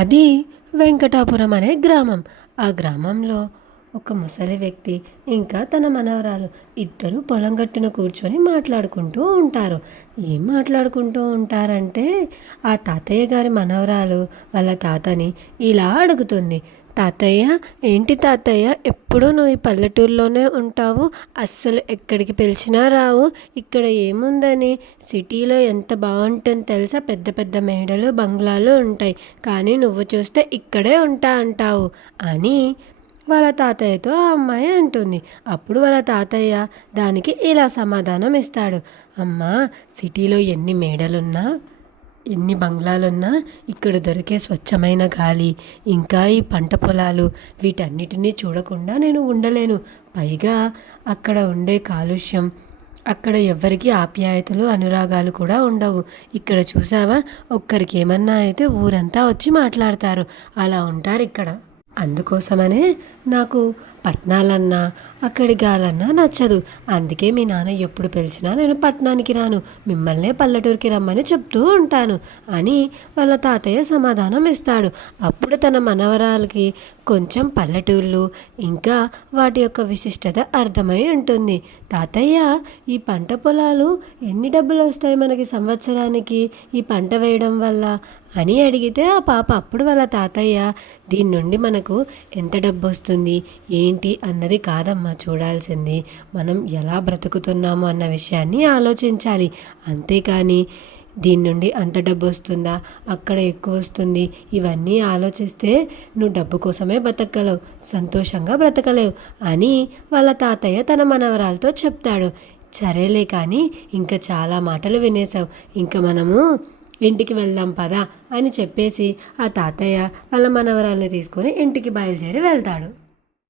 అది వెంకటాపురం అనే గ్రామం. ఆ గ్రామంలో ఒక ముసలి వ్యక్తి ఇంకా తన మనవరాలు ఇద్దరు పొలం గట్టున కూర్చొని మాట్లాడుకుంటూ ఉంటారు. ఏం మాట్లాడుకుంటూ ఉంటారంటే, ఆ తాతయ్య గారి మనవరాలు వాళ్ళ తాతని ఇలా అడుగుతుంది. తాతయ్య, ఏంటి తాతయ్య, ఎప్పుడూ నువ్వు ఈ పల్లెటూరులోనే ఉంటావు, అస్సలు ఎక్కడికి పిలిచినా రావు. ఇక్కడ ఏముందని, సిటీలో ఎంత బాగుంటుంది తెలుసా, పెద్ద పెద్ద మేడలు బంగ్లాలు ఉంటాయి, కానీ నువ్వు చూస్తే ఇక్కడే ఉంటా అంటావు అని వాళ్ళ తాతయ్యతో ఆ అమ్మాయి అంటుంది. అప్పుడు వాళ్ళ తాతయ్య దానికి ఇలా సమాధానం ఇస్తాడు. అమ్మా, సిటీలో ఎన్ని మేడలున్నా, ఎన్ని బంగ్లాలున్నా, ఇక్కడ దొరికే స్వచ్ఛమైన గాలి, ఇంకా ఈ పంట పొలాలు, వీటన్నిటినీ చూడకుండా నేను ఉండలేను. పైగా అక్కడ ఉండే కాలుష్యం, అక్కడ ఎవ్వరికీ ఆప్యాయతలు అనురాగాలు కూడా ఉండవు. ఇక్కడ చూసావా, ఒక్కరికి ఏమన్నా అయితే ఊరంతా వచ్చి మాట్లాడతారు. అలా ఉంటారు ఇక్కడ. అందుకోసమనే నాకు పట్టణాలన్నా అక్కడి గాలన్నా నచ్చదు. అందుకే మీ నాన్న ఎప్పుడు పిలిచినా నేను పట్టణానికి రాను, మిమ్మల్నే పల్లెటూరికి రమ్మని చెప్తూ ఉంటాను అని వాళ్ళ తాతయ్య సమాధానం ఇస్తాడు. అప్పుడు తన మనవరాలకి కొంచెం పల్లెటూళ్ళు ఇంకా వాటి యొక్క విశిష్టత అర్థమై ఉంటుంది. తాతయ్య, ఈ పంట పొలాలు ఎన్ని డబ్బులు వస్తాయి మనకి సంవత్సరానికి ఈ పంట వేయడం వల్ల అని అడిగితే ఆ పాప అప్పుడు వాళ్ళ తాతయ్య, దీని నుండి మనకు ఎంత డబ్బు వస్తుంది ఏంటి అన్నది కాదమ్మా చూడాల్సింది, మనం ఎలా బ్రతుకుతున్నాము అన్న విషయాన్ని ఆలోచించాలి. అంతేకాని దీని నుండి అంత డబ్బు వస్తుందా, అక్కడ ఎక్కువ వస్తుంది, ఇవన్నీ ఆలోచిస్తే నువ్వు డబ్బు కోసమే బ్రతకలేవు, సంతోషంగా బ్రతకలేవు అని వాళ్ళ తాతయ్య తన మనవరాలతో చెప్తాడు. సరేలే, కానీ ఇంకా చాలా మాటలు వినేశావు, ఇంకా మనము ఇంటికి వెళ్దాం పదా అని చెప్పేసి ఆ తాతయ్య వాళ్ళ మనవరాల్ని తీసుకొని ఇంటికి బయలుదేరి వెళ్తాడు.